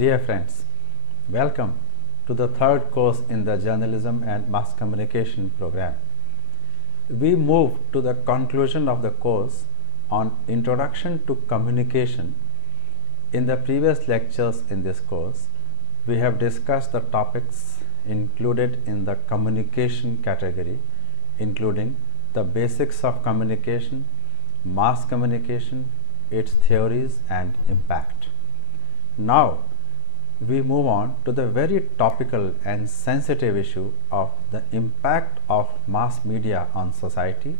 Dear friends, welcome to the third course in the Journalism and Mass Communication program. We move to the conclusion of the course on Introduction to Communication. In the previous lectures in this course, we have discussed the topics included in the communication category, including the basics of communication, mass communication, its theories and impact. Now, we move on to the very topical and sensitive issue of the impact of mass media on society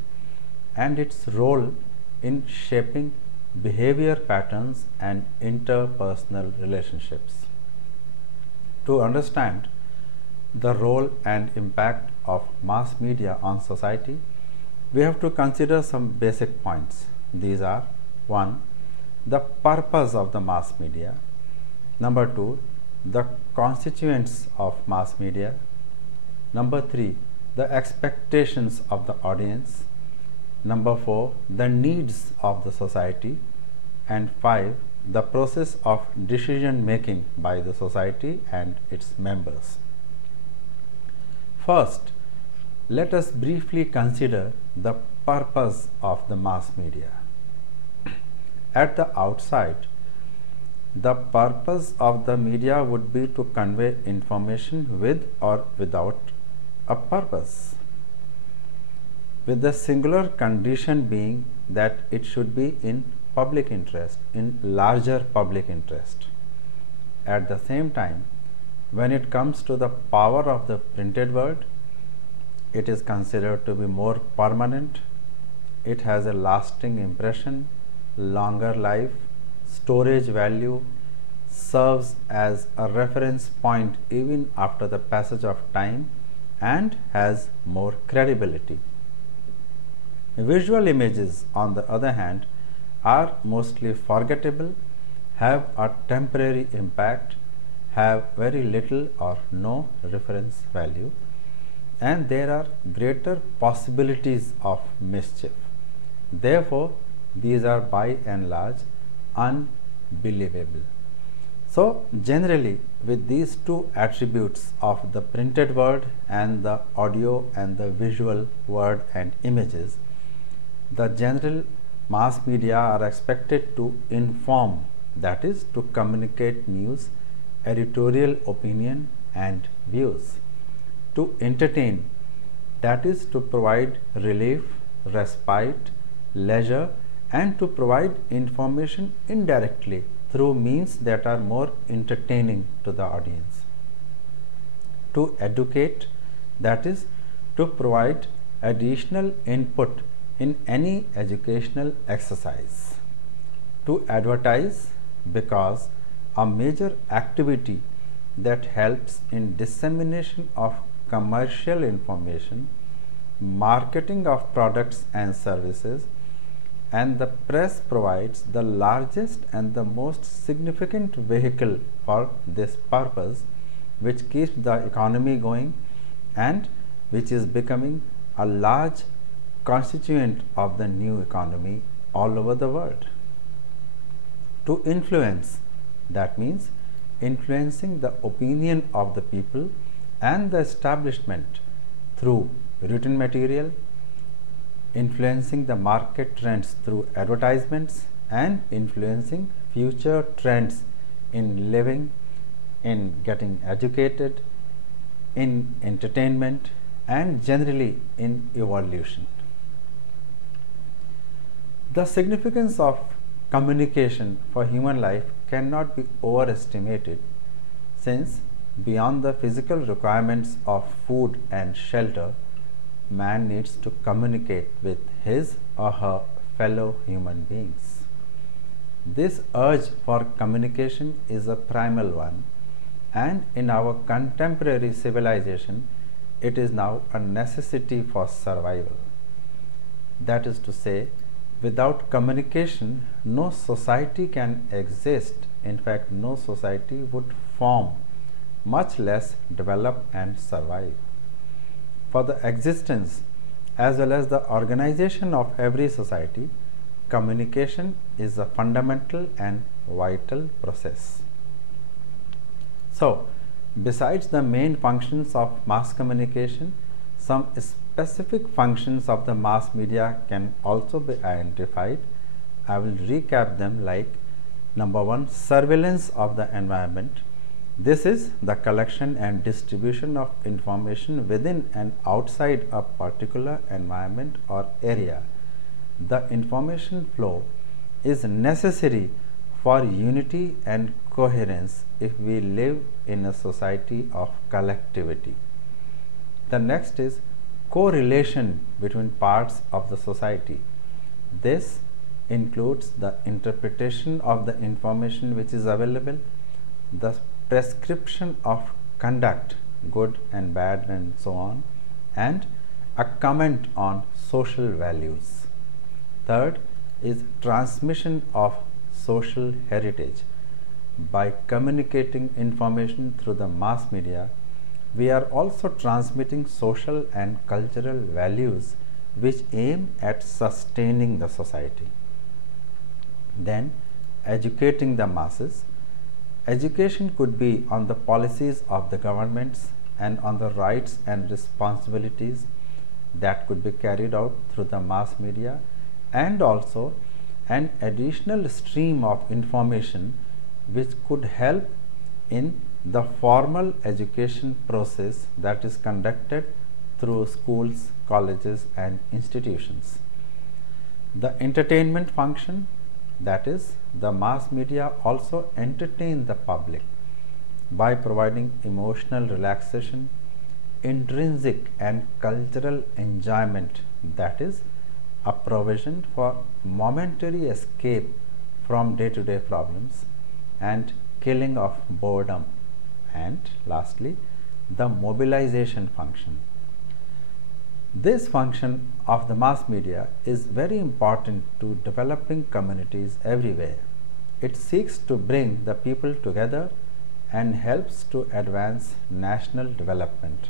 and its role in shaping behavior patterns and interpersonal relationships. To understand the role and impact of mass media on society, we have to consider some basic points. These are: 1. The purpose of the mass media. Number 2. The constituents of mass media. Number 3. The expectations of the audience. Number 4. The needs of the society. And 5. The process of decision making by the society and its members. First, let us briefly consider the purpose of the mass media. At the outset, the purpose of the media would be to convey information with or without a purpose, with the singular condition being that it should be in public interest, in larger public interest. At the same time, when it comes to the power of the printed word, it is considered to be more permanent. It has a lasting impression, longer life, storage value, serves as a reference point even after the passage of time, and has more credibility. Visual images, on the other hand, are mostly forgettable, have a temporary impact, have very little or no reference value, and there are greater possibilities of mischief. Therefore, these are by and large unbelievable. So, generally, with these two attributes of the printed word and the audio and the visual word and images, the general mass media are expected to inform, that is, to communicate news, editorial opinion and views, to entertain, that is, to provide relief, respite, leisure, and to provide information indirectly through means that are more entertaining to the audience, to educate, that is, to provide additional input in any educational exercise, to advertise, because a major activity that helps in dissemination of commercial information, marketing of products and services, and the press provides the largest and the most significant vehicle for this purpose, which keeps the economy going and which is becoming a large constituent of the new economy all over the world. To influence, that means influencing the opinion of the people and the establishment through written material, influencing the market trends through advertisements, and influencing future trends in living, in getting educated, in entertainment, and generally in evolution. The significance of communication for human life cannot be overestimated, since beyond the physical requirements of food and shelter, man needs to communicate with his or her fellow human beings. This urge for communication is a primal one, and in our contemporary civilization, it is now a necessity for survival. That is to say, without communication, no society can exist. In fact, no society would form, much less develop and survive. For the existence as well as the organization of every society, communication is a fundamental and vital process. So, besides the main functions of mass communication, some specific functions of the mass media can also be identified. I will recap them like number one, surveillance of the environment. This is the collection and distribution of information within and outside a particular environment or area. The information flow is necessary for unity and coherence if we live in a society of collectivity. The next is correlation between parts of the society. This includes the interpretation of the information which is available, the prescription of conduct, good and bad and so on, and a comment on social values. Third is transmission of social heritage. By communicating information through the mass media, we are also transmitting social and cultural values which aim at sustaining the society. Then, educating the masses. Education could be on the policies of the governments and on the rights and responsibilities that could be carried out through the mass media, and also an additional stream of information which could help in the formal education process that is conducted through schools, colleges and institutions. The entertainment function, that is, the mass media also entertain the public by providing emotional relaxation, intrinsic and cultural enjoyment, that is, a provision for momentary escape from day-to-day problems and killing of boredom. And lastly, the mobilization function. This function of the mass media is very important to developing communities everywhere. It seeks to bring the people together and helps to advance national development.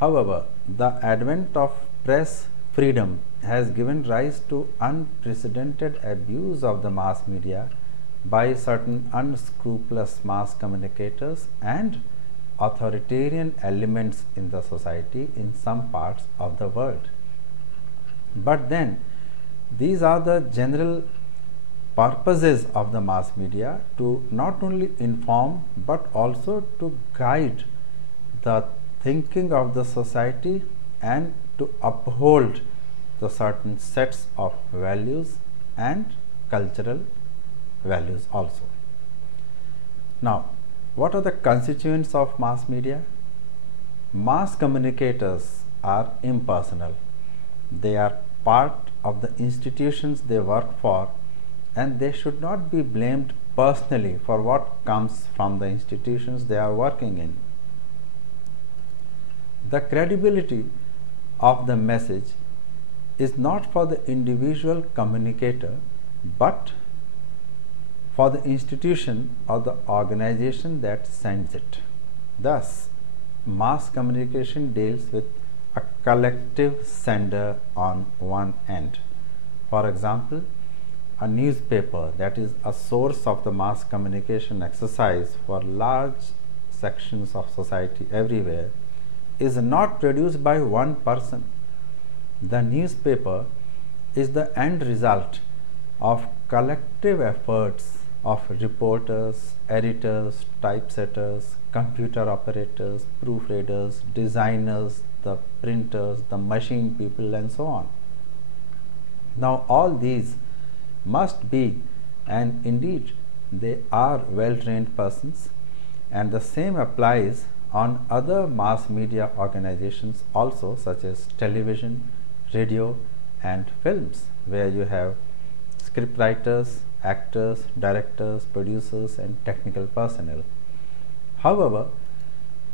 However, the advent of press freedom has given rise to unprecedented abuse of the mass media by certain unscrupulous mass communicators and authoritarian elements in the society in some parts of the world. But then, these are the general purposes of the mass media to not only inform but also to guide the thinking of the society and to uphold the certain sets of values and cultural values also. Now, what are the constituents of mass media? Mass communicators are impersonal. They are part of the institutions they work for, and they should not be blamed personally for what comes from the institutions they are working in. The credibility of the message is not for the individual communicator but for the institution or the organization that sends it. Thus, mass communication deals with a collective sender on one end. For example, a newspaper, that is a source of the mass communication exercise for large sections of society everywhere, is not produced by one person. The newspaper is the end result of collective efforts of reporters, editors, typesetters, computer operators, proofreaders, designers, the printers, the machine people and so on. Now all these must be, and indeed they are, well-trained persons, and the same applies on other mass media organizations also, such as television, radio and films, where you have scriptwriters, actors, directors, producers and technical personnel. However,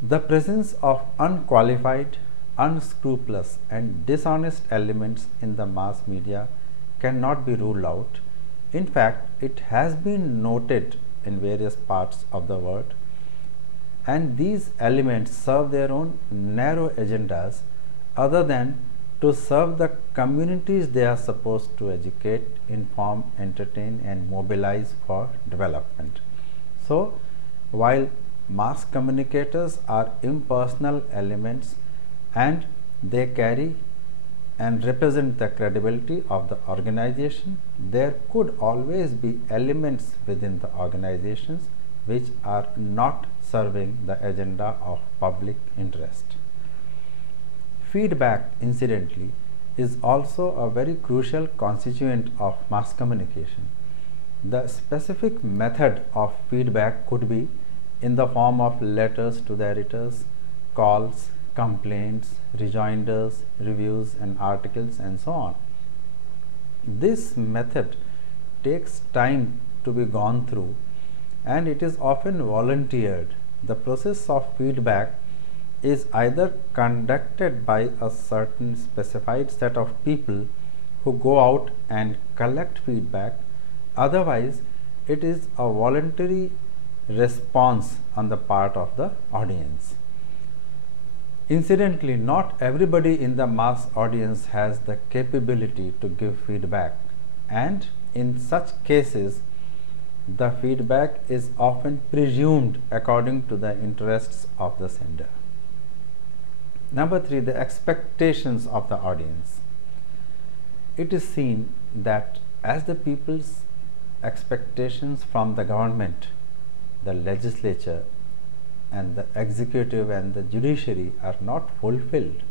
the presence of unqualified, unscrupulous and dishonest elements in the mass media cannot be ruled out. In fact, it has been noted in various parts of the world, and these elements serve their own narrow agendas other than to serve the communities they are supposed to educate, inform, entertain and mobilize for development. So, while mass communicators are impersonal elements and they carry and represent the credibility of the organization. There could always be elements within the organizations which are not serving the agenda of public interest. Feedback, incidentally, is also a very crucial constituent of mass communication. The specific method of feedback could be in the form of letters to the editors, calls, complaints, rejoinders, reviews and articles and so on. This method takes time to be gone through and it is often volunteered. The process of feedback is either conducted by a certain specified set of people who go out and collect feedback, otherwise it is a voluntary response on the part of the audience. Incidentally, not everybody in the mass audience has the capability to give feedback, and in such cases the feedback is often presumed according to the interests of the sender. Number 3, the expectations of the audience. It is seen that as the people's expectations from the government, the legislature and the executive and the judiciary are not fulfilled,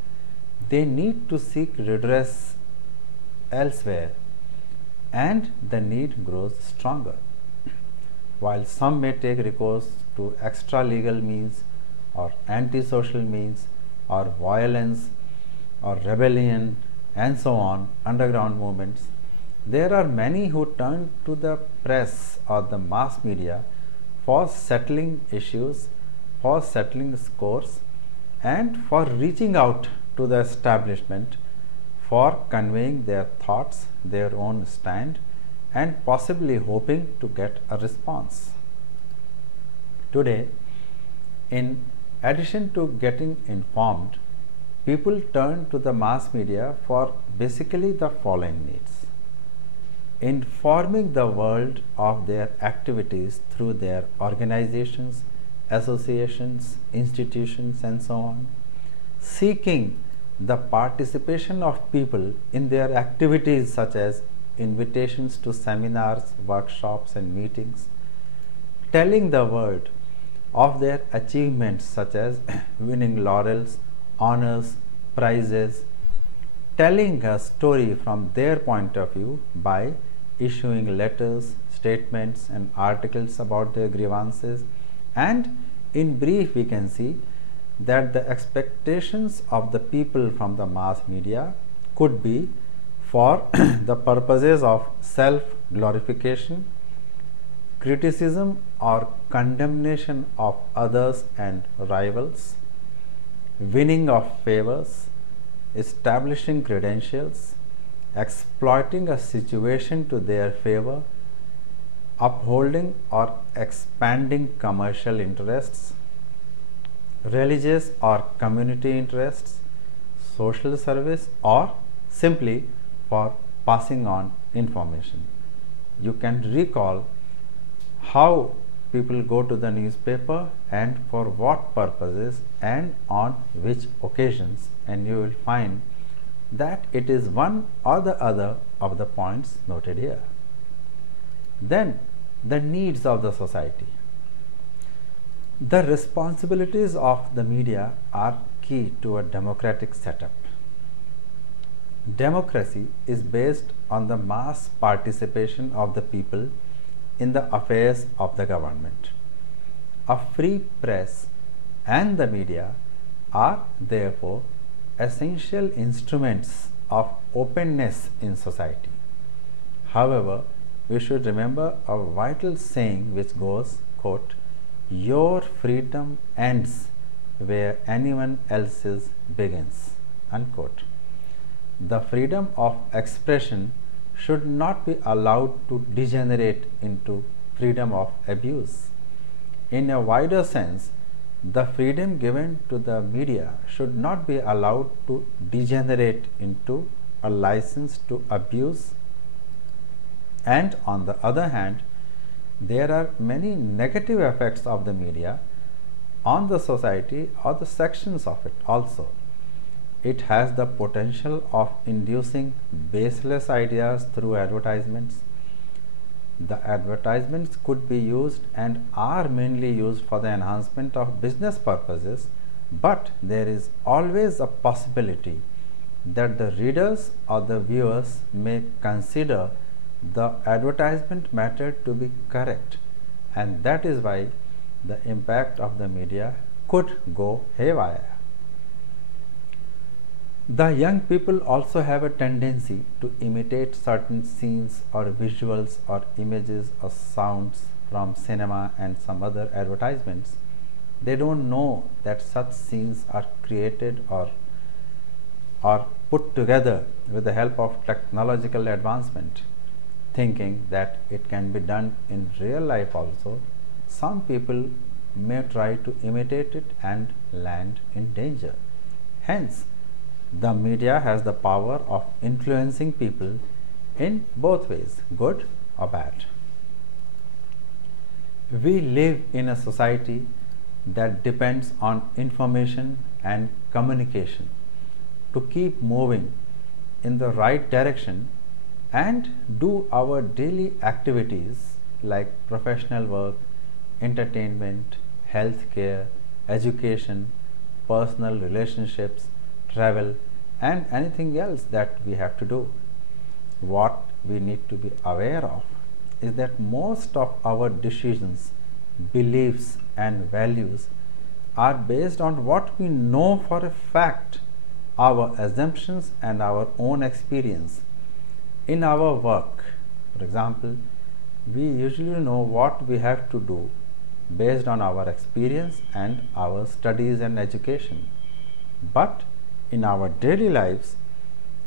they need to seek redress elsewhere and the need grows stronger. While some may take recourse to extra legal means or anti-social means or violence or rebellion and so on, underground movements, there are many who turn to the press or the mass media for settling issues, for settling scores and for reaching out to the establishment, for conveying their thoughts, their own stand and possibly hoping to get a response. Today, in addition to getting informed, people turn to the mass media for basically the following needs: informing the world of their activities through their organizations, associations, institutions and so on, seeking the participation of people in their activities such as invitations to seminars, workshops and meetings, telling the world of their achievements such as winning laurels, honors, prizes, telling a story from their point of view by issuing letters, statements and articles about their grievances. And in brief, we can see that the expectations of the people from the mass media could be for the purposes of self-glorification, criticism or condemnation of others and rivals, winning of favors, establishing credentials, exploiting a situation to their favor, upholding or expanding commercial interests, religious or community interests, social service, or simply for passing on information. You can recall how people go to the newspaper and for what purposes and on which occasions, and you will find that it is one or the other of the points noted here. Then the needs of the society. The responsibilities of the media are key to a democratic setup. Democracy is based on the mass participation of the people in the affairs of the government. A free press and the media are therefore essential instruments of openness in society. However, we should remember a vital saying which goes, quote, "Your freedom ends where anyone else's begins," unquote. The freedom of expression should not be allowed to degenerate into freedom of abuse. In a wider sense, the freedom given to the media should not be allowed to degenerate into a license to abuse. And on the other hand, there are many negative effects of the media on the society or the sections of it also. It has the potential of inducing baseless ideas through advertisements. The advertisements could be used and are mainly used for the enhancement of business purposes, but there is always a possibility that the readers or the viewers may consider the advertisement matter to be correct, and that is why the impact of the media could go haywire. The young people also have a tendency to imitate certain scenes or visuals or images or sounds from cinema and some other advertisements. They don't know that such scenes are created or put together with the help of technological advancement, thinking that it can be done in real life also. Some people may try to imitate it and land in danger. Hence, the media has the power of influencing people in both ways, good or bad. We live in a society that depends on information and communication to keep moving in the right direction and do our daily activities like professional work, entertainment, healthcare, education, personal relationships, travel, and anything else that we have to do. What we need to be aware of is that most of our decisions, beliefs, and values are based on what we know for a fact, our assumptions, and our own experience. In our work, for example, we usually know what we have to do based on our experience and our studies and education. But in our daily lives,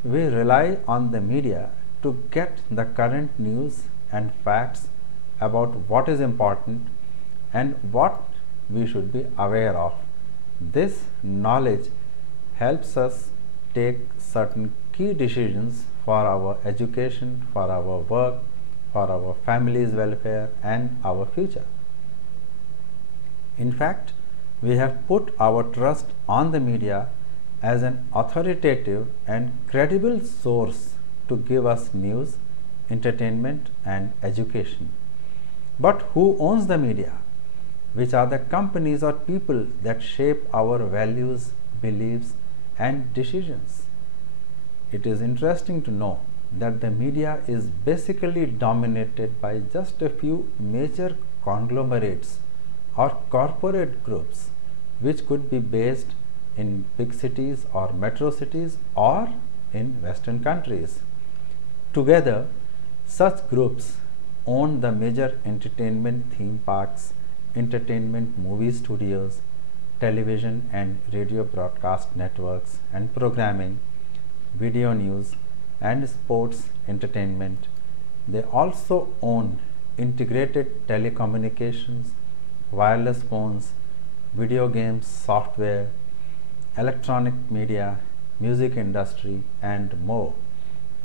we rely on the media to get the current news and facts about what is important and what we should be aware of. This knowledge helps us take certain key decisions for our education, for our work, for our family's welfare, and our future. In fact, we have put our trust on the media as an authoritative and credible source to give us news, entertainment, and education. But who owns the media? Which are the companies or people that shape our values, beliefs, and decisions? It is interesting to know that the media is basically dominated by just a few major conglomerates or corporate groups, which could be based in big cities or metro cities or in Western countries. Together, such groups own the major entertainment theme parks, entertainment movie studios, television and radio broadcast networks and programming, video news, and sports entertainment. They also own integrated telecommunications, wireless phones, video games, software, electronic media, music industry, and more.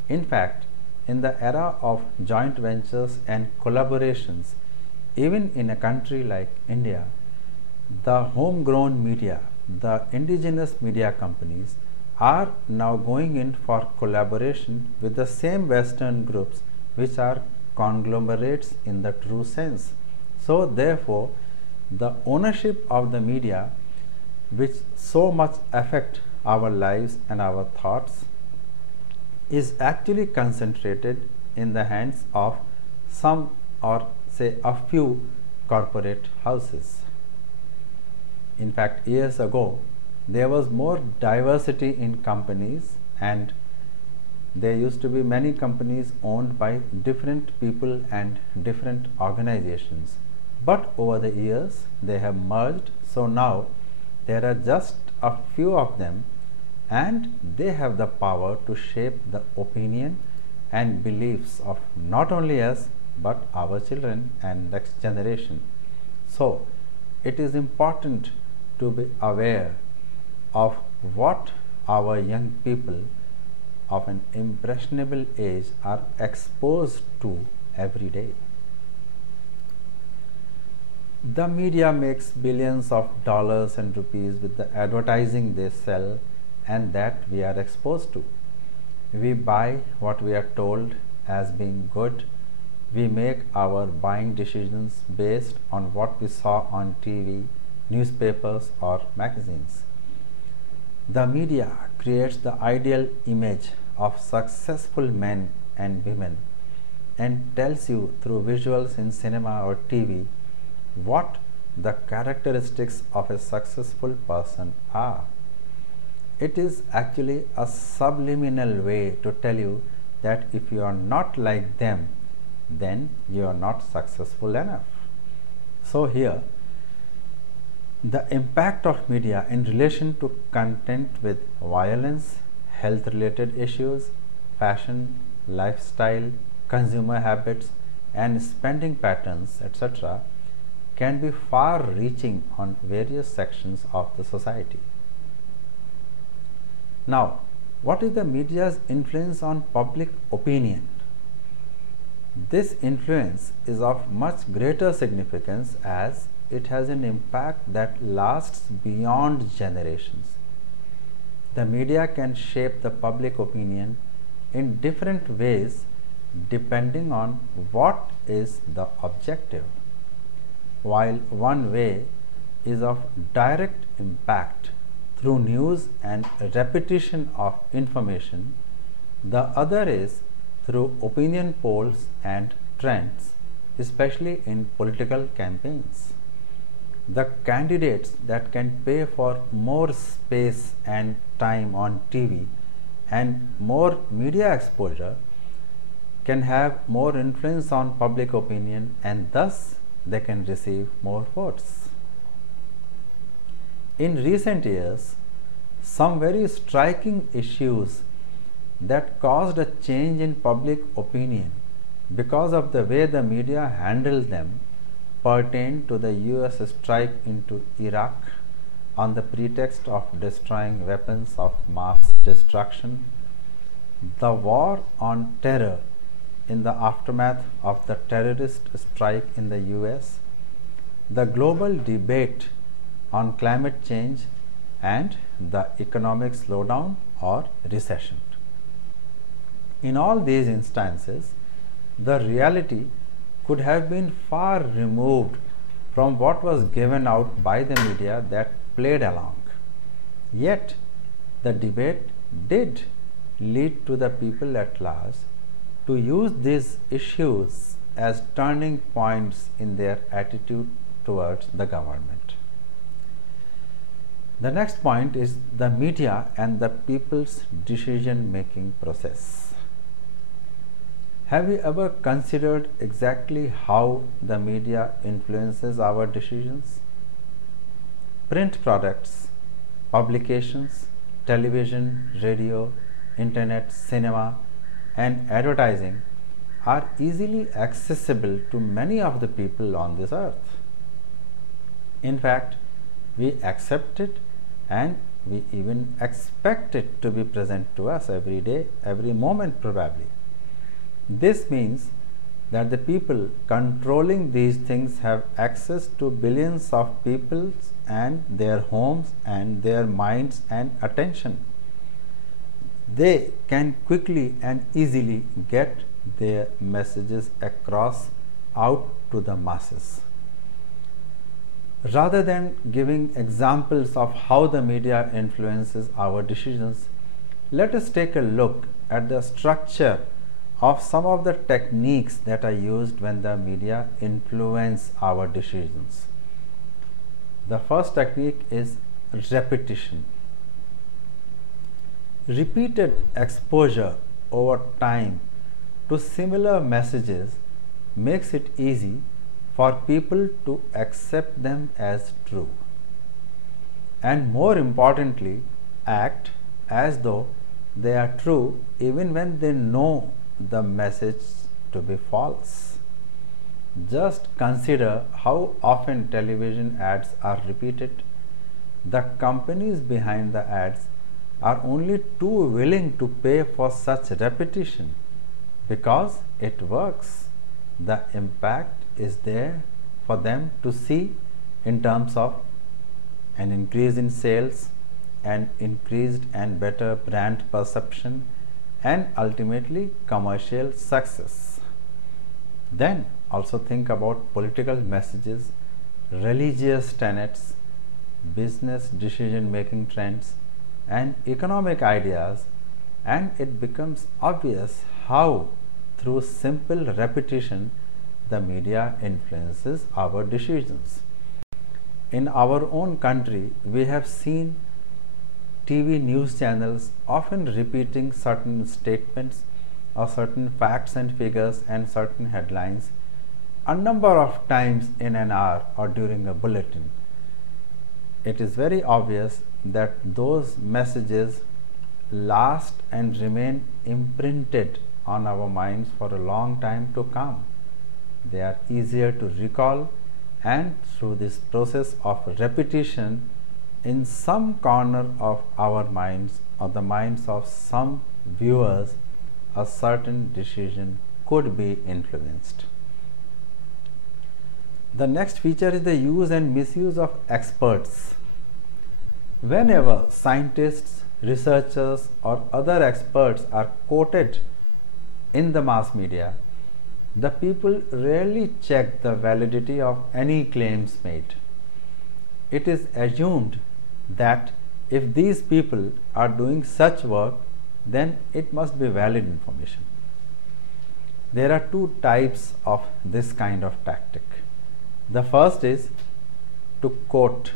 In fact, in the era of joint ventures and collaborations, even in a country like India, the homegrown media, the indigenous media companies are now going in for collaboration with the same Western groups which are conglomerates in the true sense. So therefore, the ownership of the media, which so much affect our lives and our thoughts, is actually concentrated in the hands of some, or say a few, corporate houses. In fact, years ago, there was more diversity in companies, and there used to be many companies owned by different people and different organizations. But over the years, they have merged, so now there are just a few of them, and they have the power to shape the opinion and beliefs of not only us but our children and next generation. So it is important to be aware of what our young people of an impressionable age are exposed to every day. The media makes billions of dollars and rupees with the advertising they sell and that we are exposed to. We buy what we are told as being good. We make our buying decisions based on what we saw on TV, newspapers, or magazines. The media creates the ideal image of successful men and women and tells you through visuals in cinema or TV what the characteristics of a successful person are. It is actually a subliminal way to tell you that if you are not like them, then you are not successful enough. So here, the impact of media in relation to content with violence, health related issues, fashion, lifestyle, consumer habits, and spending patterns, etc., can be far reaching on various sections of the society. Now, what is the media's influence on public opinion? This influence is of much greater significance as it has an impact that lasts beyond generations. The media can shape the public opinion in different ways depending on what is the objective. While one way is of direct impact through news and repetition of information, the other is through opinion polls and trends, especially in political campaigns. The candidates that can pay for more space and time on TV and more media exposure can have more influence on public opinion and thus they can receive more votes. In recent years, some very striking issues that caused a change in public opinion because of the way the media handled them pertain to the US strike into Iraq on the pretext of destroying weapons of mass destruction, the war on terror in the aftermath of the terrorist strike in the US, the global debate on climate change, and the economic slowdown or recession. In all these instances, the reality could have been far removed from what was given out by the media that played along. Yet, the debate did lead to the people at large to use these issues as turning points in their attitude towards the government. The next point is the media and the people's decision making process. Have you ever considered exactly how the media influences our decisions? Print products, publications, television, radio, internet, cinema, and advertising are easily accessible to many of the people on this earth. In fact, we accept it and we even expect it to be present to us every day, every moment probably. This means that the people controlling these things have access to billions of people and their homes and their minds and attention. They can quickly and easily get their messages across out to the masses. Rather than giving examples of how the media influences our decisions, let us take a look at the structure of some of the techniques that are used when the media influence our decisions. The first technique is repetition. Repeated exposure over time to similar messages makes it easy for people to accept them as true, and more importantly, act as though they are true even when they know the message to be false. Just consider how often television ads are repeated. The companies behind the ads are only too willing to pay for such repetition because it works. The impact is there for them to see in terms of an increase in sales and increased and better brand perception and ultimately commercial success. Then also think about political messages, religious tenets, business decision making trends and economic ideas, and it becomes obvious how through simple repetition the media influences our decisions. In our own country, we have seen TV news channels often repeating certain statements or certain facts and figures and certain headlines a number of times in an hour or during a bulletin. It is very obvious that those messages last and remain imprinted on our minds for a long time to come. They are easier to recall, and through this process of repetition, in some corner of our minds or the minds of some viewers, a certain decision could be influenced. The next feature is the use and misuse of experts. Whenever scientists, researchers, or other experts are quoted in the mass media, the people rarely check the validity of any claims made. It is assumed that if these people are doing such work, then it must be valid information. There are two types of this kind of tactic. The first is to quote,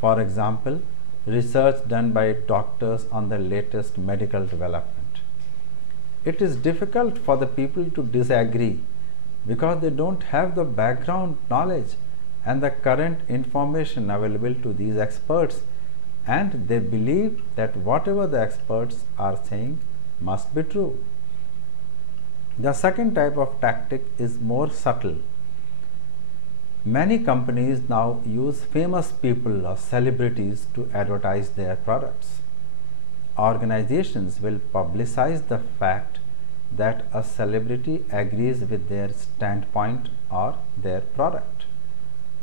for example, research done by doctors on the latest medical development. It is difficult for the people to disagree because they don't have the background knowledge and the current information available to these experts, and they believe that whatever the experts are saying must be true. The second type of tactic is more subtle. Many companies now use famous people or celebrities to advertise their products. Organizations will publicize the fact that a celebrity agrees with their standpoint or their product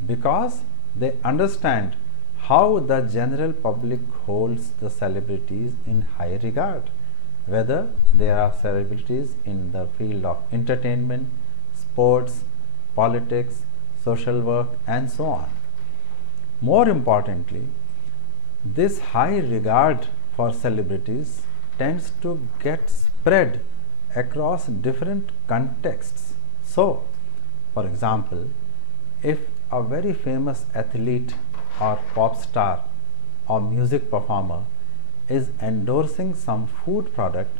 because they understand how the general public holds the celebrities in high regard, whether they are celebrities in the field of entertainment, sports, politics, social work, and so on. More importantly, this high regard for celebrities tends to get spread across different contexts. So, for example, if a very famous athlete or pop star or music performer is endorsing some food product,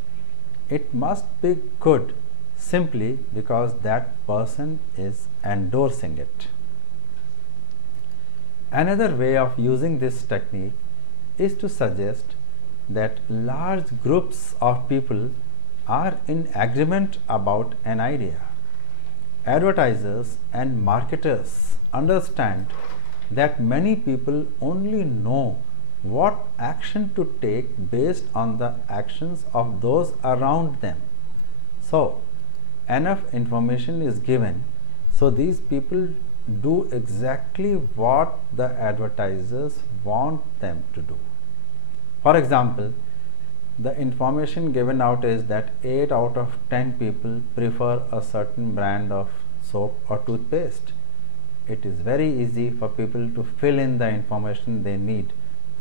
it must be good simply because that person is endorsing it. Another way of using this technique is to suggest that large groups of people are in agreement about an idea. Advertisers and marketers understand that many people only know what action to take based on the actions of those around them. So, enough information is given so these people do exactly what the advertisers want them to do. For example, the information given out is that 8 out of 10 people prefer a certain brand of soap or toothpaste. It is very easy for people to fill in the information they need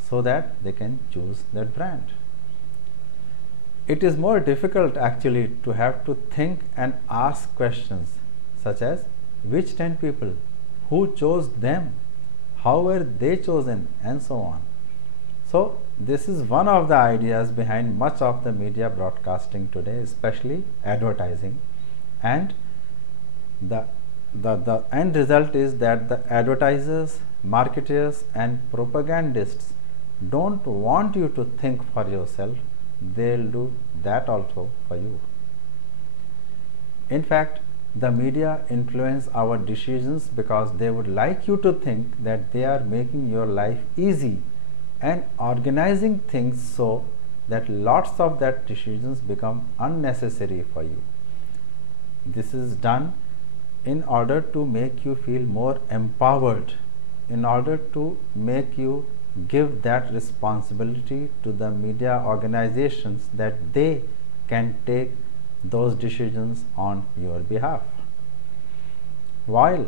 so that they can choose that brand. It is more difficult actually to have to think and ask questions such as which 10 people, who chose them, how were they chosen, and so on. So, this is one of the ideas behind much of the media broadcasting today, especially advertising, and the end result is that the advertisers, marketers, and propagandists don't want you to think for yourself, they'll do that also for you. In fact, the media influence our decisions because they would like you to think that they are making your life easy and organizing things so that lots of that decisions become unnecessary for you. This is done in order to make you feel more empowered, in order to make you give that responsibility to the media organizations that they can take those decisions on your behalf. While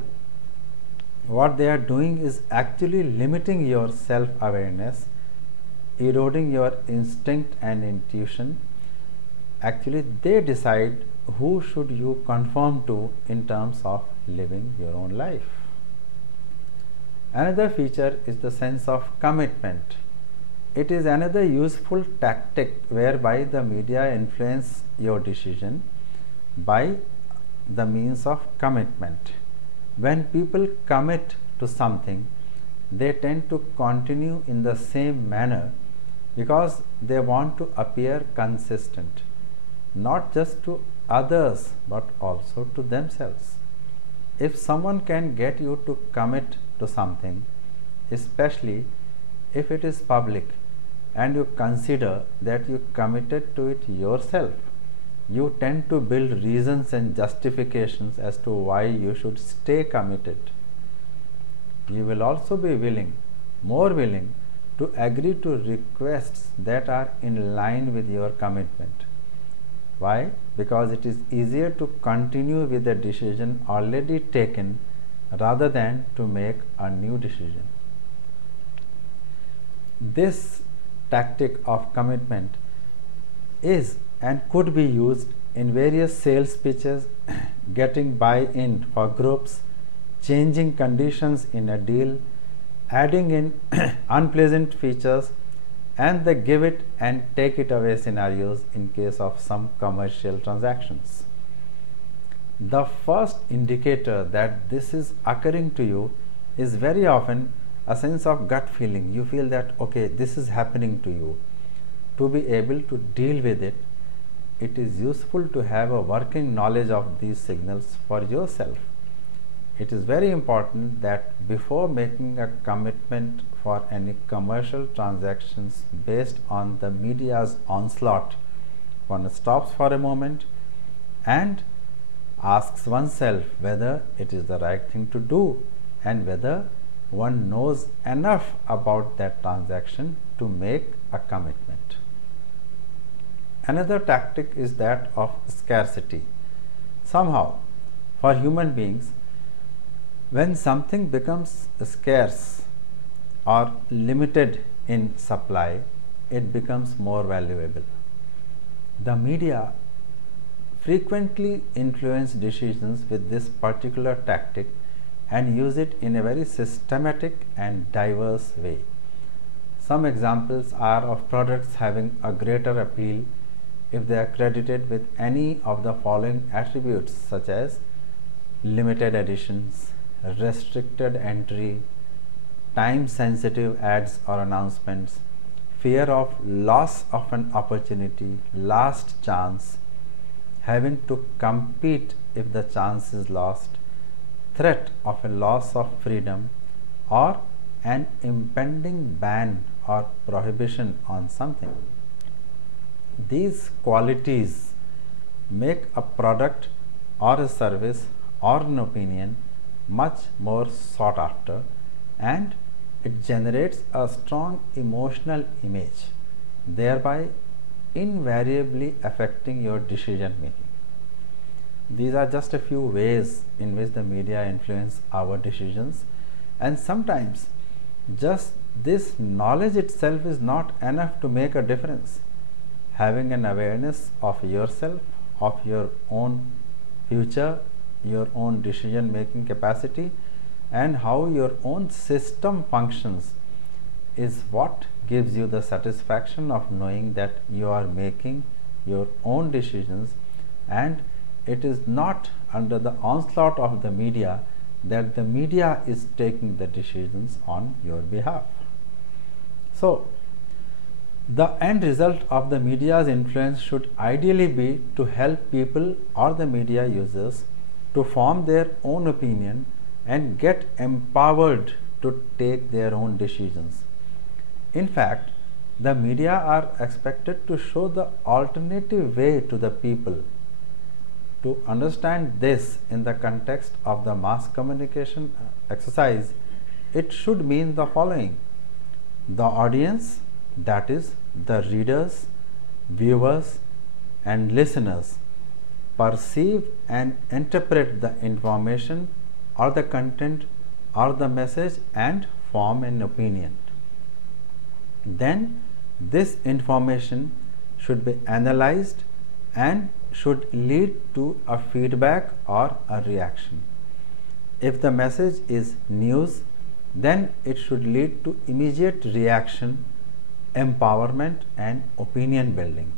what they are doing is actually limiting your self awareness, eroding your instinct and intuition. Actually, they decide who should you conform to in terms of living your own life. Another feature is the sense of commitment. It is another useful tactic whereby the media influence your decision by the means of commitment. When people commit to something, they tend to continue in the same manner because they want to appear consistent, not just to others but also to themselves. If someone can get you to commit to something, especially if it is public and you consider that you committed to it yourself, you tend to build reasons and justifications as to why you should stay committed. You will also be more willing to agree to requests that are in line with your commitment. Why? Because it is easier to continue with a decision already taken rather than to make a new decision. This tactic of commitment is and could be used in various sales pitches, getting buy-in for groups, changing conditions in a deal, adding in unpleasant features, and the give it and take it away scenarios in case of some commercial transactions. The first indicator that this is occurring to you is very often a sense of gut feeling. You feel that, okay, this is happening to you. To be able to deal with it, it is useful to have a working knowledge of these signals for yourself. It is very important that before making a commitment for any commercial transactions based on the media's onslaught, one stops for a moment and asks oneself whether it is the right thing to do and whether one knows enough about that transaction to make a commitment. Another tactic is that of scarcity. Somehow, for human beings, when something becomes scarce or limited in supply, it becomes more valuable. The media frequently influence decisions with this particular tactic and use it in a very systematic and diverse way. Some examples are of products having a greater appeal if they are credited with any of the following attributes, such as limited editions, restricted entry, time sensitive ads or announcements, fear of loss of an opportunity, last chance, having to compete if the chance is lost, threat of a loss of freedom, or an impending ban or prohibition on something. These qualities make a product or a service or an opinion much more sought after, and it generates a strong emotional image, thereby invariably affecting your decision making. These are just a few ways in which the media influence our decisions, and sometimes just this knowledge itself is not enough to make a difference. Having an awareness of yourself, of your own future, your own decision making capacity, and how your own system functions is what gives you the satisfaction of knowing that you are making your own decisions, and it is not under the onslaught of the media that the media is taking the decisions on your behalf. So, the end result of the media's influence should ideally be to help people or the media users to form their own opinion and get empowered to take their own decisions. In fact, the media are expected to show the alternative way to the people To understand this in the context of the mass communication exercise, it should mean the following. The audience, that is, the readers, viewers, and listeners, perceive and interpret the information or the content or the message and form an opinion. Then, this information should be analyzed and should lead to a feedback or a reaction. If the message is news, then it should lead to immediate reaction, empowerment, and opinion building.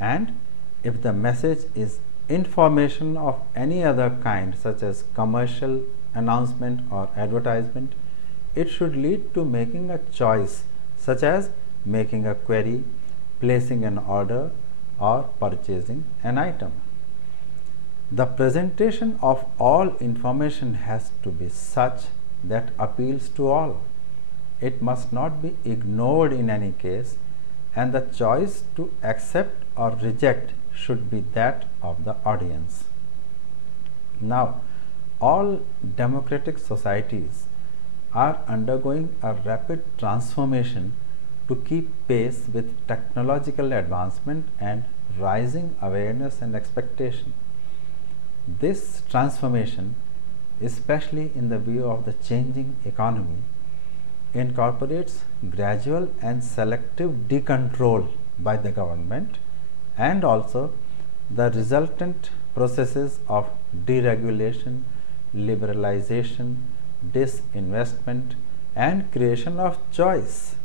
And if the message is information of any other kind, such as commercial announcement or advertisement, it should lead to making a choice, such as making a query, placing an order, or purchasing an item. The presentation of all information has to be such that appeals to all. It must not be ignored in any case, and the choice to accept or reject should be that of the audience. Now, all democratic societies are undergoing a rapid transformation to keep pace with technological advancement and rising awareness and expectation. This transformation, especially in the view of the changing economy, incorporates gradual and selective decontrol by the government and also the resultant processes of deregulation, liberalization, disinvestment, and creation of choice.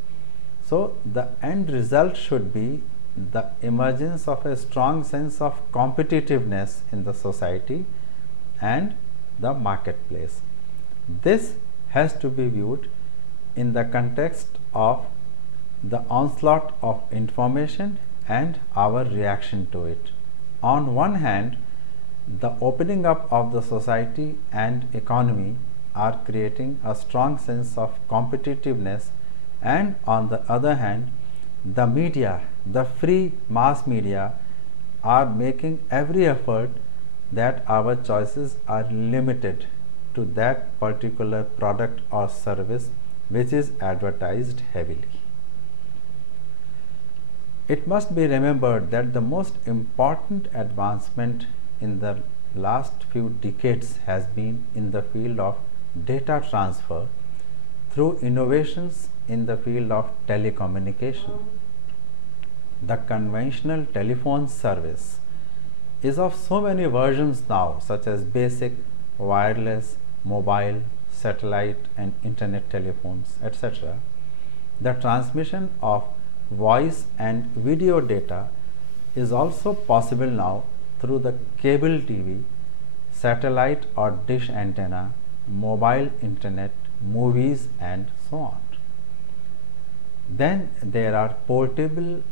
So, the end result should be the emergence of a strong sense of competitiveness in the society and the marketplace. This has to be viewed in the context of the onslaught of information and our reaction to it. On one hand, the opening up of the society and economy are creating a strong sense of competitiveness, and on the other hand, the media, the free mass media, are making every effort that our choices are limited to that particular product or service which is advertised heavily. It must be remembered that the most important advancement in the last few decades has been in the field of data transfer through innovations in the field of telecommunication. The conventional telephone service is of so many versions now, such as basic, wireless, mobile, satellite, and internet telephones, etc. The transmission of voice and video data is also possible now through the cable TV, satellite or dish antenna, mobile internet, movies, and so on. Then there are portable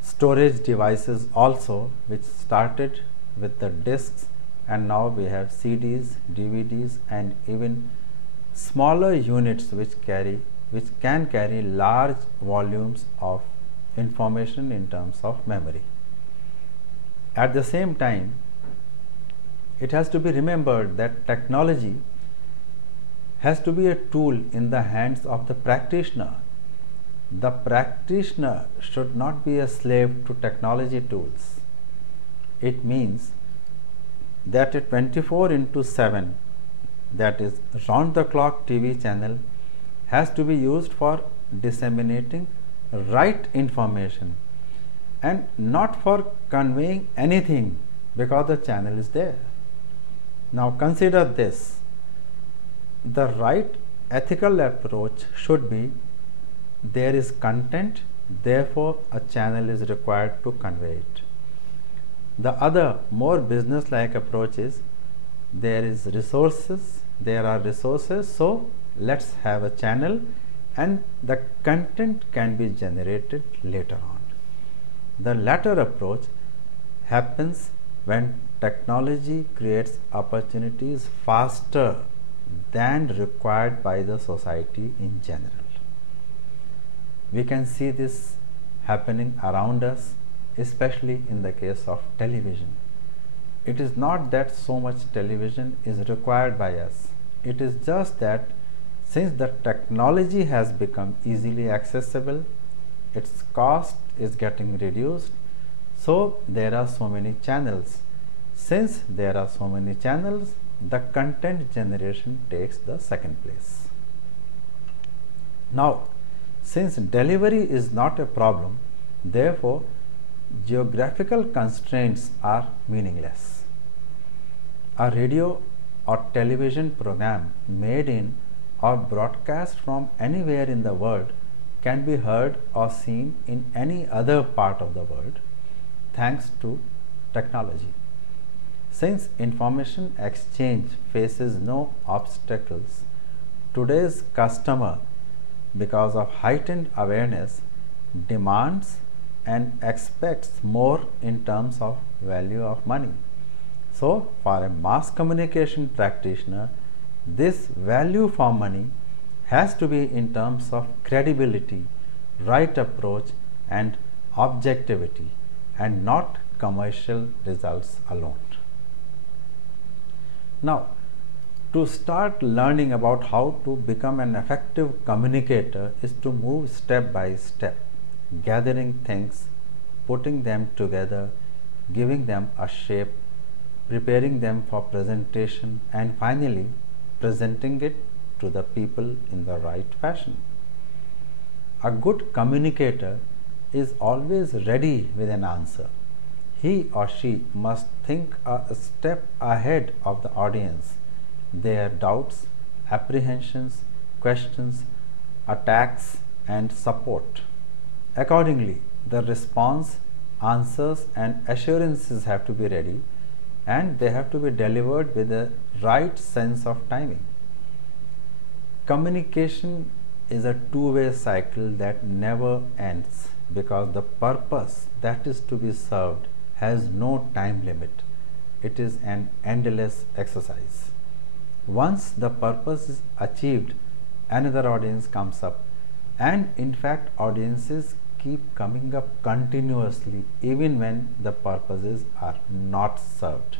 storage devices also, which started with the discs, and now we have CDs, DVDs, and even smaller units which can carry large volumes of information in terms of memory. At the same time, it has to be remembered that technology has to be a tool in the hands of the practitioner. The practitioner should not be a slave to technology tools. It means that a 24/7, that is round the clock TV channel, has to be used for disseminating right information and not for conveying anything because the channel is there. Now consider this. The right ethical approach should be there is content, therefore a channel is required to convey it. The other more business-like approach is there are resources, so let's have a channel and the content can be generated later on. The latter approach happens when technology creates opportunities faster than required by the society in general. We can see this happening around us, especially in the case of television. It is not that so much television is required by us. It is just that since the technology has become easily accessible, its cost is getting reduced, so there are so many channels. Since there are so many channels, the content generation takes the second place. Now, since delivery is not a problem, therefore geographical constraints are meaningless. A radio or television program made in or broadcast from anywhere in the world can be heard or seen in any other part of the world thanks to technology. Since information exchange faces no obstacles, today's customer, because of heightened awareness, demands and expects more in terms of value of money. So, for a mass communication practitioner, this value for money has to be in terms of credibility, right approach, and objectivity, and not commercial results alone. Now, to start learning about how to become an effective communicator is to move step by step, gathering things, putting them together, giving them a shape, preparing them for presentation, and finally presenting it to the people in the right fashion. A good communicator is always ready with an answer. He or she must think a step ahead of the audience, their doubts, apprehensions, questions, attacks, and support. Accordingly, the response, answers, and assurances have to be ready, and they have to be delivered with a right sense of timing. Communication is a two-way cycle that never ends because the purpose that is to be served has no time limit. It is an endless exercise. Once the purpose is achieved, another audience comes up, and in fact audiences keep coming up continuously even when the purposes are not served.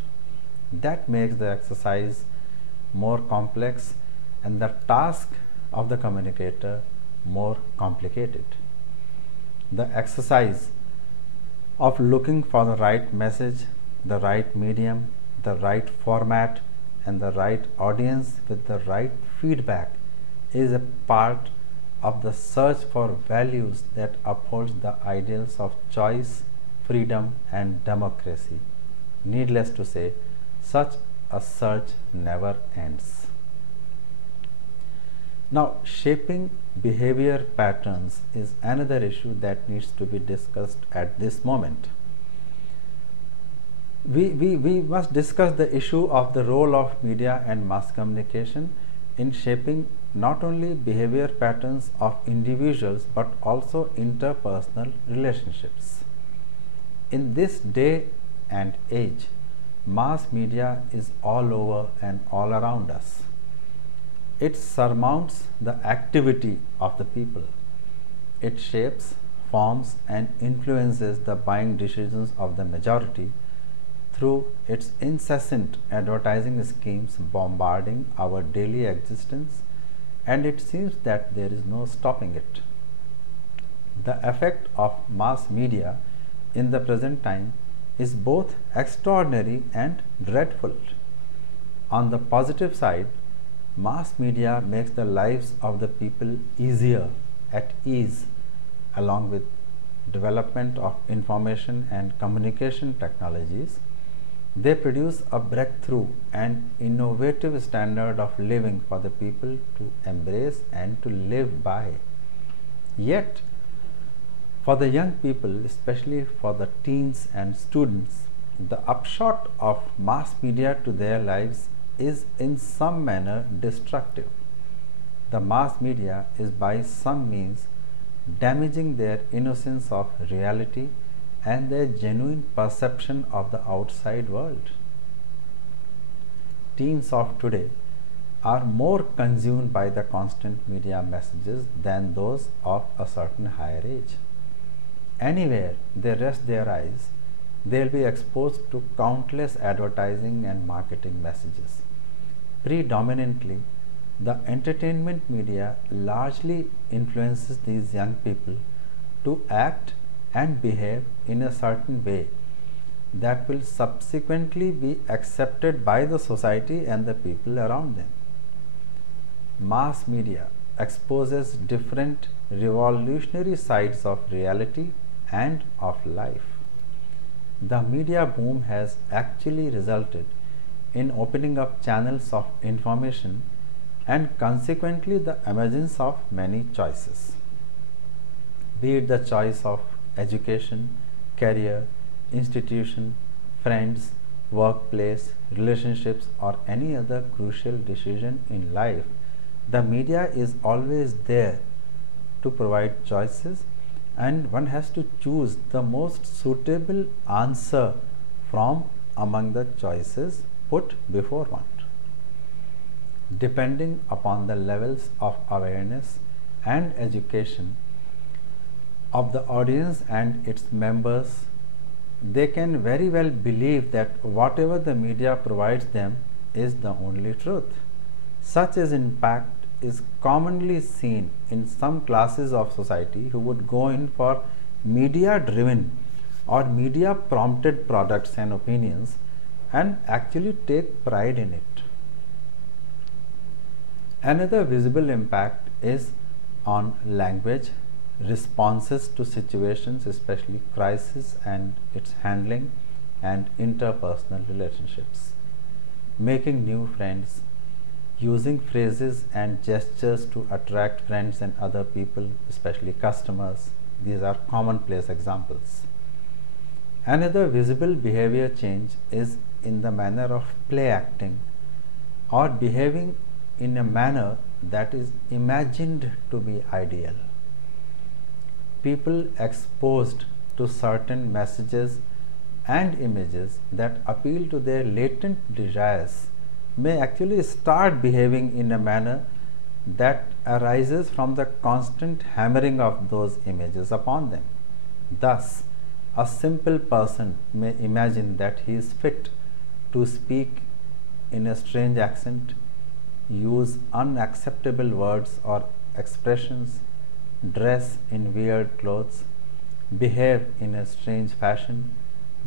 That makes the exercise more complex and the task of the communicator more complicated. The exercise of looking for the right message, the right medium, the right format, and the right audience with the right feedback is a part of the search for values that upholds the ideals of choice, freedom, and democracy. Needless to say, such a search never ends. Now, shaping behavior patterns is another issue that needs to be discussed at this moment. We must discuss the issue of the role of media and mass communication in shaping not only behavior patterns of individuals but also interpersonal relationships. In this day and age, mass media is all over and all around us. It surmounts the activity of the people. It shapes, forms, and influences the buying decisions of the majority through its incessant advertising schemes bombarding our daily existence, and it seems that there is no stopping it. The effect of mass media in the present time is both extraordinary and dreadful. On the positive side, mass media makes the lives of the people easier, at ease, along with development of information and communication technologies. They produce a breakthrough and innovative standard of living for the people to embrace and to live by. Yet, for the young people, especially for the teens and students, the upshot of mass media to their lives is in some manner destructive. The mass media is by some means damaging their innocence of reality and their genuine perception of the outside world. Teens of today are more consumed by the constant media messages than those of a certain higher age. Anywhere they rest their eyes, they'll be exposed to countless advertising and marketing messages. Predominantly, the entertainment media largely influences these young people to act and behave in a certain way that will subsequently be accepted by the society and the people around them. Mass media exposes different revolutionary sides of reality and of life. The media boom has actually resulted in opening up channels of information and consequently the emergence of many choices, be it the choice of education, career, institution, friends, workplace, relationships, or any other crucial decision in life. The media is always there to provide choices, and one has to choose the most suitable answer from among the choices put before one. Depending upon the levels of awareness and education of the audience and its members, they can very well believe that whatever the media provides them is the only truth. Such as impact is commonly seen in some classes of society who would go in for media driven or media prompted products and opinions and actually take pride in it. Another visible impact is on language, responses to situations, especially crisis and its handling, and interpersonal relationships. Making new friends, using phrases and gestures to attract friends and other people, especially customers. These are commonplace examples. Another visible behavior change is in the manner of play acting or behaving in a manner that is imagined to be ideal. People exposed to certain messages and images that appeal to their latent desires may actually start behaving in a manner that arises from the constant hammering of those images upon them. Thus, a simple person may imagine that he is fit to speak in a strange accent, use unacceptable words or expressions, dress in weird clothes, behave in a strange fashion,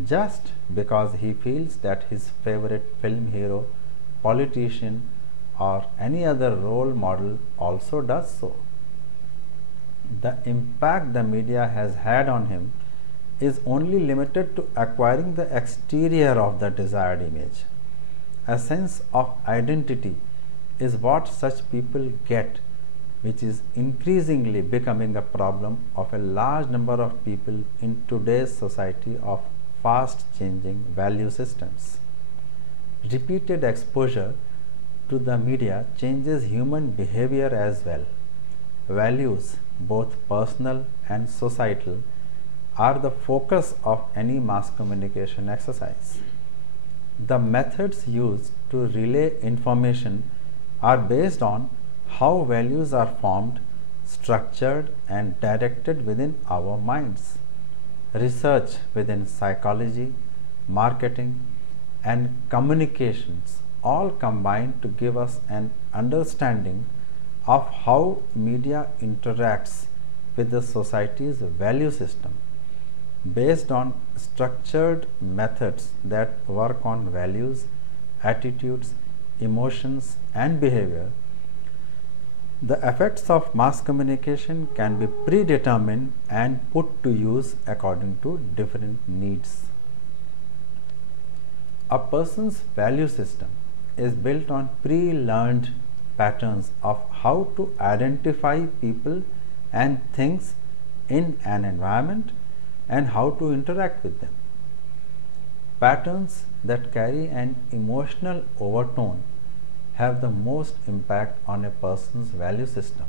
just because he feels that his favorite film hero, politician, or any other role model also does so. The impact the media has had on him is only limited to acquiring the exterior of the desired image. A sense of identity is what such people get, which is increasingly becoming a problem of a large number of people in today's society of fast changing value systems. Repeated exposure to the media changes human behavior as well. Values, both personal and societal, are the focus of any mass communication exercise. The methods used to relay information are based on how values are formed, structured, and directed within our minds. Research within psychology, marketing, and communications all combine to give us an understanding of how media interacts with the society's value system based on structured methods that work on values, attitudes, emotions, and behavior. The effects of mass communication can be predetermined and put to use according to different needs. A person's value system is built on pre-learned patterns of how to identify people and things in an environment and how to interact with them. Patterns that carry an emotional overtone have the most impact on a person's value system.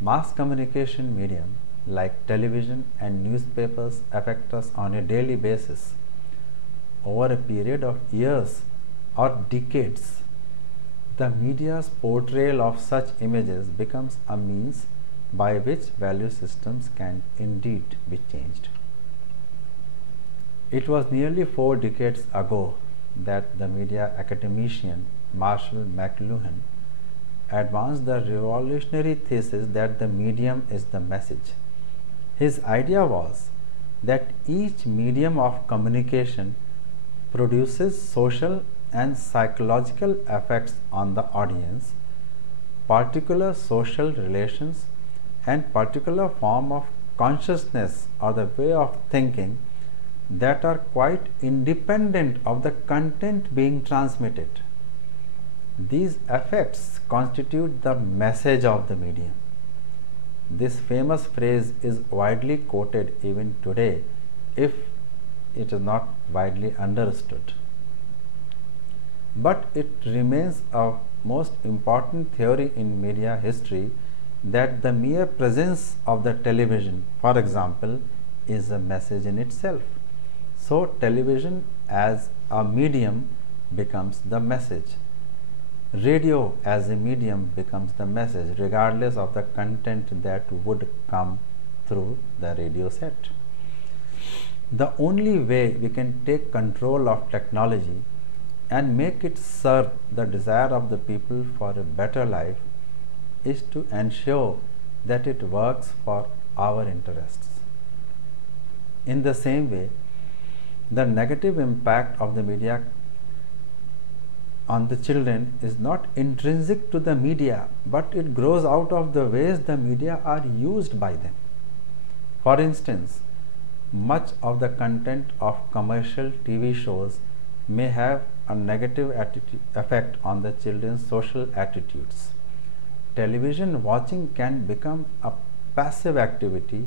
Mass communication medium like television and newspapers affect us on a daily basis. Over a period of years or decades, the media's portrayal of such images becomes a means by which value systems can indeed be changed. It was nearly 4 decades ago that the media academician Marshall McLuhan advanced the revolutionary thesis that the medium is the message. His idea was that each medium of communication produces social and psychological effects on the audience, particular social relations, and particular form of consciousness or the way of thinking that are quite independent of the content being transmitted. These effects constitute the message of the medium. This famous phrase is widely quoted even today, if it is not widely understood. But it remains a most important theory in media history that the mere presence of the television, for example, is a message in itself. So, television as a medium becomes the message. Radio as a medium becomes the message, regardless of the content that would come through the radio set. The only way we can take control of technology and make it serve the desire of the people for a better life is to ensure that it works for our interests. In the same way, the negative impact of the media on the children is not intrinsic to the media, but it grows out of the ways the media are used by them. For instance, much of the content of commercial TV shows may have a negative effect on the children's social attitudes. Television watching can become a passive activity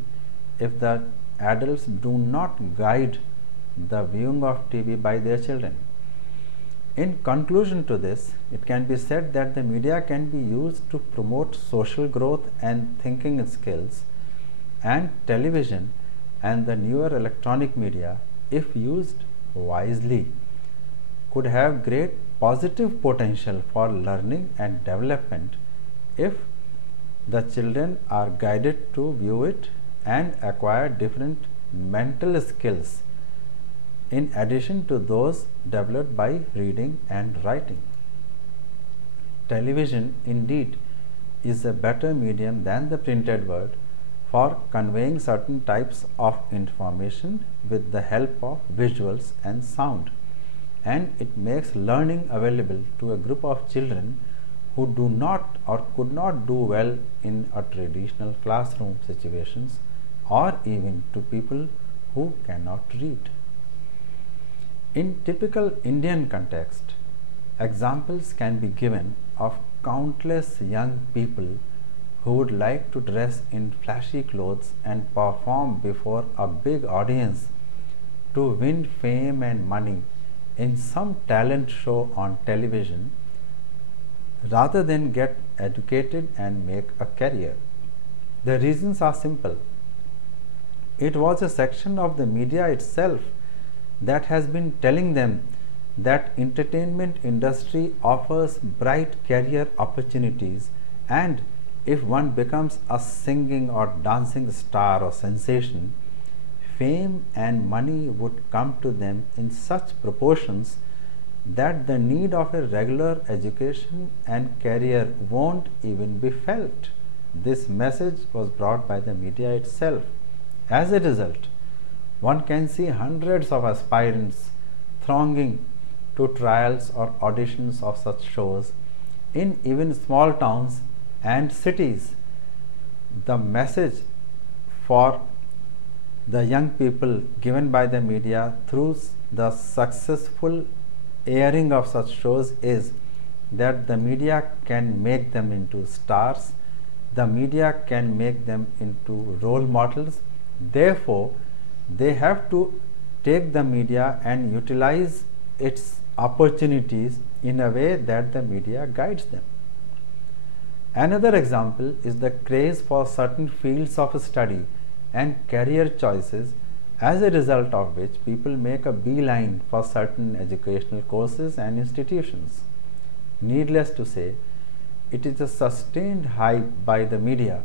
if the adults do not guide the viewing of TV by their children. In conclusion to this, it can be said that the media can be used to promote social growth and thinking skills, and television and the newer electronic media, if used wisely, could have great positive potential for learning and development if the children are guided to view it and acquire different mental skills in addition to those developed by reading and writing. Television indeed is a better medium than the printed word for conveying certain types of information with the help of visuals and sound, and it makes learning available to a group of children who do not or could not do well in a traditional classroom situations, or even to people who cannot read. In typical Indian context, examples can be given of countless young people who would like to dress in flashy clothes and perform before a big audience to win fame and money in some talent show on television rather than get educated and make a career. The reasons are simple. It was a section of the media itself that has been telling them that entertainment industry offers bright career opportunities, and if one becomes a singing or dancing star or sensation, fame and money would come to them in such proportions that the need of a regular education and career won't even be felt. This message was brought by the media itself. As a result, one can see hundreds of aspirants thronging to trials or auditions of such shows in even small towns and cities. The message for the young people given by the media through the successful airing of such shows is that the media can make them into stars, the media can make them into role models. Therefore, they have to take the media and utilize its opportunities in a way that the media guides them. Another example is the craze for certain fields of study and career choices, as a result of which people make a beeline for certain educational courses and institutions. Needless to say, it is a sustained hype by the media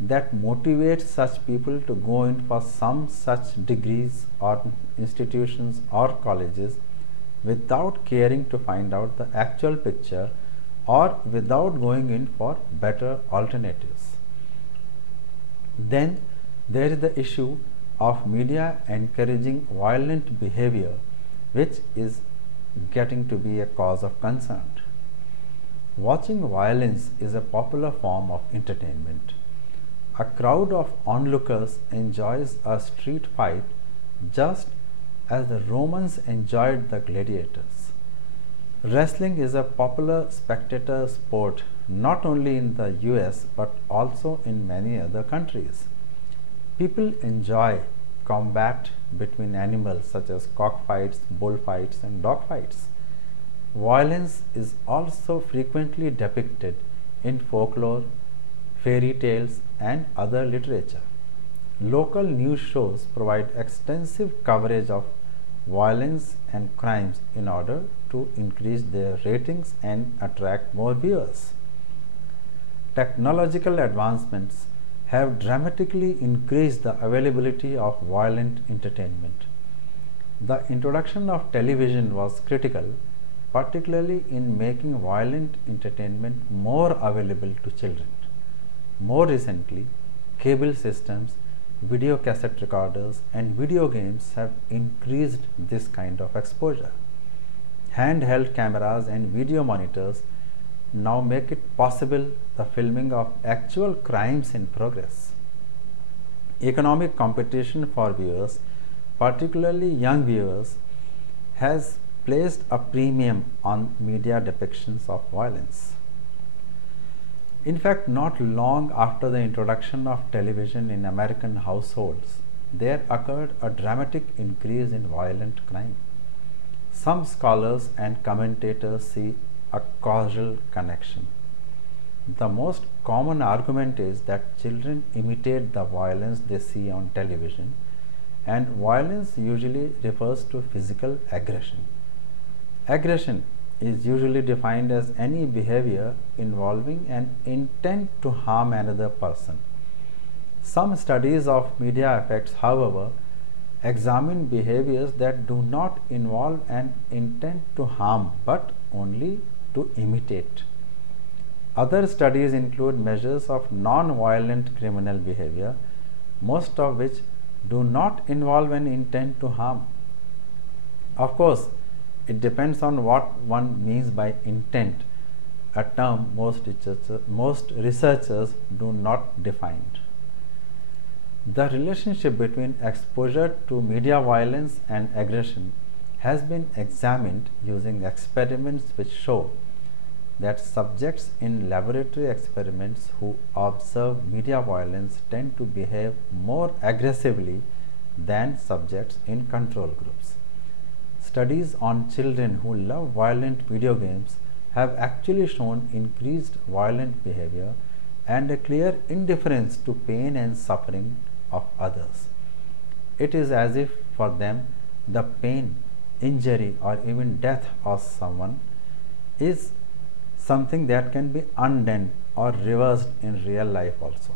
that motivates such people to go in for some such degrees or institutions or colleges without caring to find out the actual picture or without going in for better alternatives. Then there is the issue of media encouraging violent behavior, which is getting to be a cause of concern. Watching violence is a popular form of entertainment. A crowd of onlookers enjoys a street fight just as the Romans enjoyed the gladiators. Wrestling is a popular spectator sport not only in the US but also in many other countries. People enjoy combat between animals such as cockfights, bullfights, and dogfights. Violence is also frequently depicted in folklore, fairy tales, and other literature. Local news shows provide extensive coverage of violence and crimes in order to increase their ratings and attract more viewers. Technological advancements have dramatically increased the availability of violent entertainment. The introduction of television was critical, particularly in making violent entertainment more available to children. More recently, cable systems, video cassette recorders, and video games have increased this kind of exposure. Handheld cameras and video monitors now make it possible the filming of actual crimes in progress. Economic competition for viewers, particularly young viewers, has placed a premium on media depictions of violence. In fact, not long after the introduction of television in American households, there occurred a dramatic increase in violent crime. Some scholars and commentators see a causal connection. The most common argument is that children imitate the violence they see on television, and violence usually refers to physical aggression. Aggression is usually defined as any behavior involving an intent to harm another person. Some studies of media effects, however, examine behaviors that do not involve an intent to harm but only to imitate. Other studies include measures of non-violent criminal behavior, most of which do not involve an intent to harm. Of course, it depends on what one means by intent, a term most researchers do not define. The relationship between exposure to media violence and aggression has been examined using experiments which show that subjects in laboratory experiments who observe media violence tend to behave more aggressively than subjects in control groups. Studies on children who love violent video games have actually shown increased violent behavior and a clear indifference to pain and suffering of others. It is as if for them the pain, injury, or even death of someone is something that can be undone or reversed in real life also.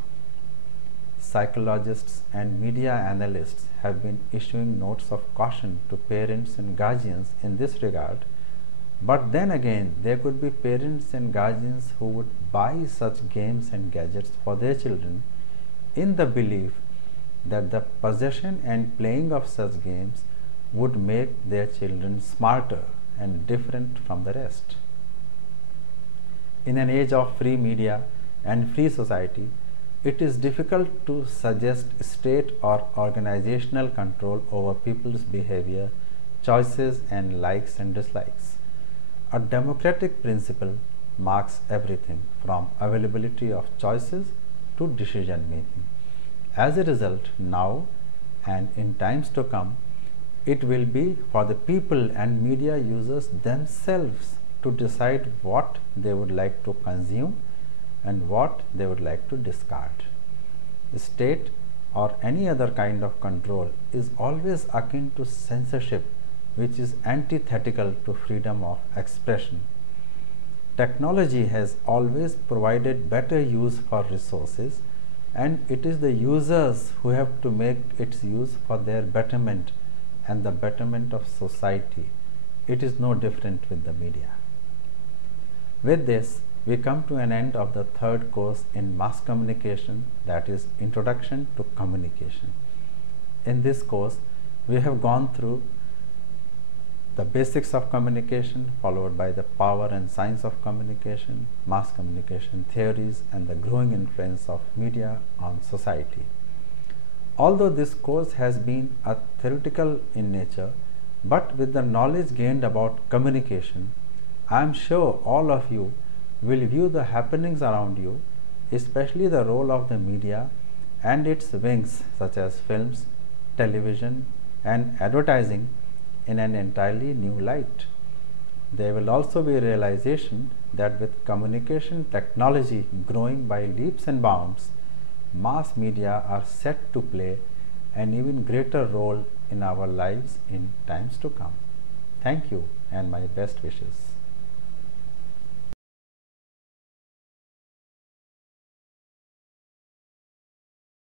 Psychologists and media analysts have been issuing notes of caution to parents and guardians in this regard, but then again there could be parents and guardians who would buy such games and gadgets for their children in the belief that the possession and playing of such games would make their children smarter and different from the rest. In an age of free media and free society, it is difficult to suggest state or organizational control over people's behavior, choices, and likes and dislikes. A democratic principle marks everything from availability of choices to decision making. As a result, now and in times to come, it will be for the people and media users themselves to decide what they would like to consume and what they would like to discard. The state or any other kind of control is always akin to censorship, which is antithetical to freedom of expression. Technology has always provided better use for resources and it is the users who have to make its use for their betterment and the betterment of society. It is no different with the media. With this, we come to an end of the third course in mass communication, that is Introduction to Communication. In this course, we have gone through the basics of communication, followed by the power and science of communication, mass communication theories, and the growing influence of media on society. Although this course has been a theoretical in nature, but with the knowledge gained about communication, I am sure all of you will view the happenings around you, especially the role of the media and its wings such as films, television, and advertising, in an entirely new light. There will also be a realization that with communication technology growing by leaps and bounds, mass media are set to play an even greater role in our lives in times to come. Thank you and my best wishes.